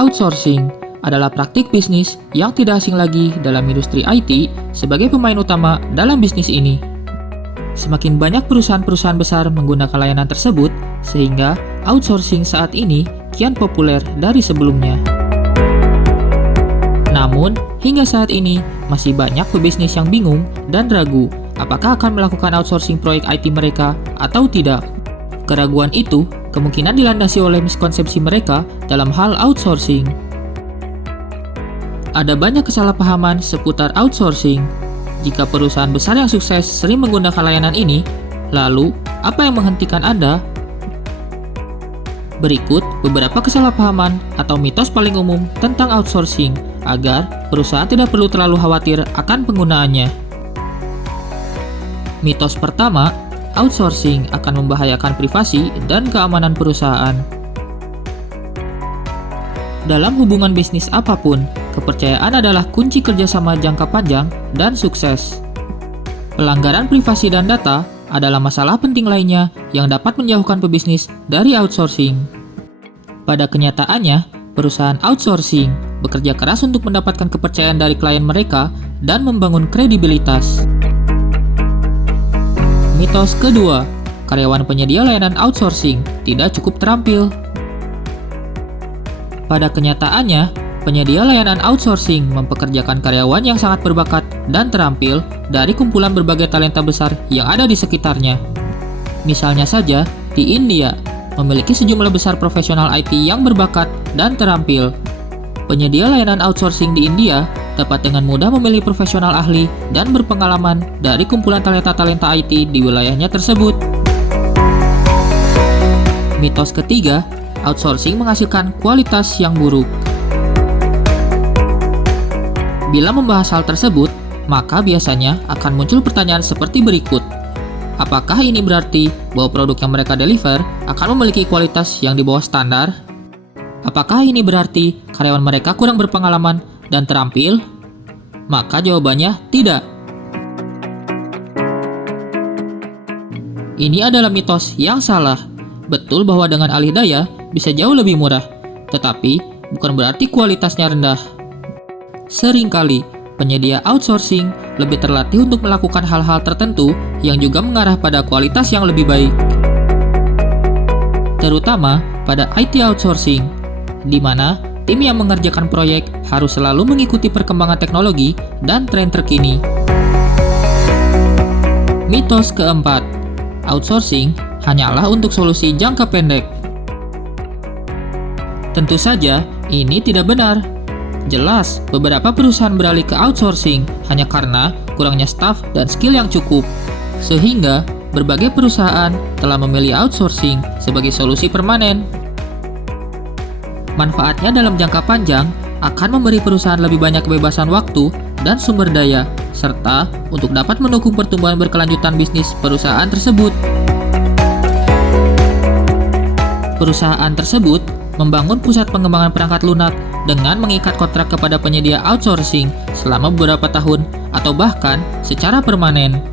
Outsourcing adalah praktik bisnis yang tidak asing lagi dalam industri IT sebagai pemain utama dalam bisnis ini. Semakin banyak perusahaan-perusahaan besar menggunakan layanan tersebut, sehingga outsourcing saat ini kian populer dari sebelumnya. Namun, hingga saat ini masih banyak pebisnis yang bingung dan ragu apakah akan melakukan outsourcing proyek IT mereka atau tidak. Keraguan itu kemungkinan dilandasi oleh miskonsepsi mereka dalam hal outsourcing. Ada banyak kesalahpahaman seputar outsourcing. Jika perusahaan besar yang sukses sering menggunakan layanan ini, lalu apa yang menghentikan Anda? Berikut beberapa kesalahpahaman atau mitos paling umum tentang outsourcing agar perusahaan tidak perlu terlalu khawatir akan penggunaannya. Mitos pertama, outsourcing akan membahayakan privasi dan keamanan perusahaan. Dalam hubungan bisnis apapun, kepercayaan adalah kunci kerjasama jangka panjang dan sukses. Pelanggaran privasi dan data adalah masalah penting lainnya yang dapat menjauhkan pebisnis dari outsourcing. Pada kenyataannya, perusahaan outsourcing bekerja keras untuk mendapatkan kepercayaan dari klien mereka dan membangun kredibilitas. Mitos kedua, karyawan penyedia layanan outsourcing tidak cukup terampil. Pada kenyataannya, penyedia layanan outsourcing mempekerjakan karyawan yang sangat berbakat dan terampil dari kumpulan berbagai talenta besar yang ada di sekitarnya. Misalnya saja, di India, memiliki sejumlah besar profesional IT yang berbakat dan terampil. Penyedia layanan outsourcing di India dapat dengan mudah memilih profesional ahli dan berpengalaman dari kumpulan talenta-talenta IT di wilayahnya tersebut. Mitos ketiga, outsourcing menghasilkan kualitas yang buruk. Bila membahas hal tersebut, maka biasanya akan muncul pertanyaan seperti berikut. Apakah ini berarti bahwa produk yang mereka deliver akan memiliki kualitas yang di bawah standar? Apakah ini berarti karyawan mereka kurang berpengalaman dan terampil? Maka jawabannya tidak. Ini adalah mitos yang salah. Betul bahwa dengan alih daya bisa jauh lebih murah, tetapi bukan berarti kualitasnya rendah. Seringkali, penyedia outsourcing lebih terlatih untuk melakukan hal-hal tertentu yang juga mengarah pada kualitas yang lebih baik. Terutama pada IT outsourcing, di mana tim yang mengerjakan proyek harus selalu mengikuti perkembangan teknologi dan tren terkini. Mitos keempat, outsourcing hanyalah untuk solusi jangka pendek. Tentu saja, ini tidak benar. Jelas, beberapa perusahaan beralih ke outsourcing hanya karena kurangnya staf dan skill yang cukup. Sehingga, berbagai perusahaan telah memilih outsourcing sebagai solusi permanen. Manfaatnya dalam jangka panjang akan memberi perusahaan lebih banyak kebebasan waktu dan sumber daya, serta untuk dapat mendukung pertumbuhan berkelanjutan bisnis perusahaan tersebut. Perusahaan tersebut membangun pusat pengembangan perangkat lunak dengan mengikat kontrak kepada penyedia outsourcing selama beberapa tahun atau bahkan secara permanen.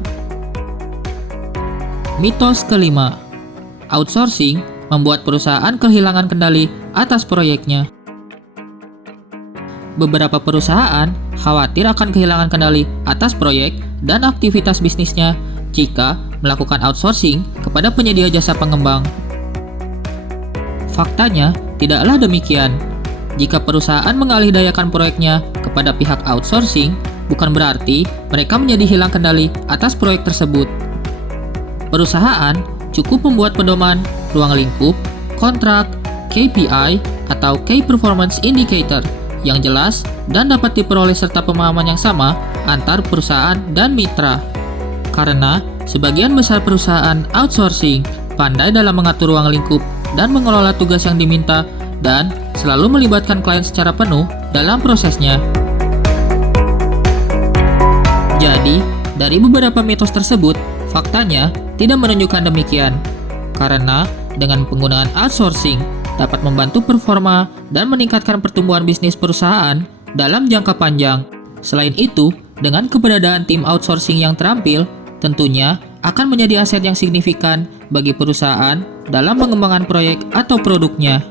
Mitos kelima, outsourcing membuat perusahaan kehilangan kendali atas proyeknya. Beberapa perusahaan khawatir akan kehilangan kendali atas proyek dan aktivitas bisnisnya jika melakukan outsourcing kepada penyedia jasa pengembang. Faktanya, tidaklah demikian. Jika perusahaan mengalihdayakan proyeknya kepada pihak outsourcing, bukan berarti mereka menjadi hilang kendali atas proyek tersebut. Perusahaan cukup membuat pedoman, ruang lingkup, kontrak, KPI, atau Key Performance Indicator yang jelas dan dapat diperoleh serta pemahaman yang sama antar perusahaan dan mitra. Karena sebagian besar perusahaan outsourcing pandai dalam mengatur ruang lingkup dan mengelola tugas yang diminta dan selalu melibatkan klien secara penuh dalam prosesnya. Jadi, dari beberapa mitos tersebut, faktanya tidak menunjukkan demikian. Karena dengan penggunaan outsourcing dapat membantu performa dan meningkatkan pertumbuhan bisnis perusahaan dalam jangka panjang. Selain itu, dengan keberadaan tim outsourcing yang terampil, tentunya akan menjadi aset yang signifikan bagi perusahaan dalam mengembangkan proyek atau produknya.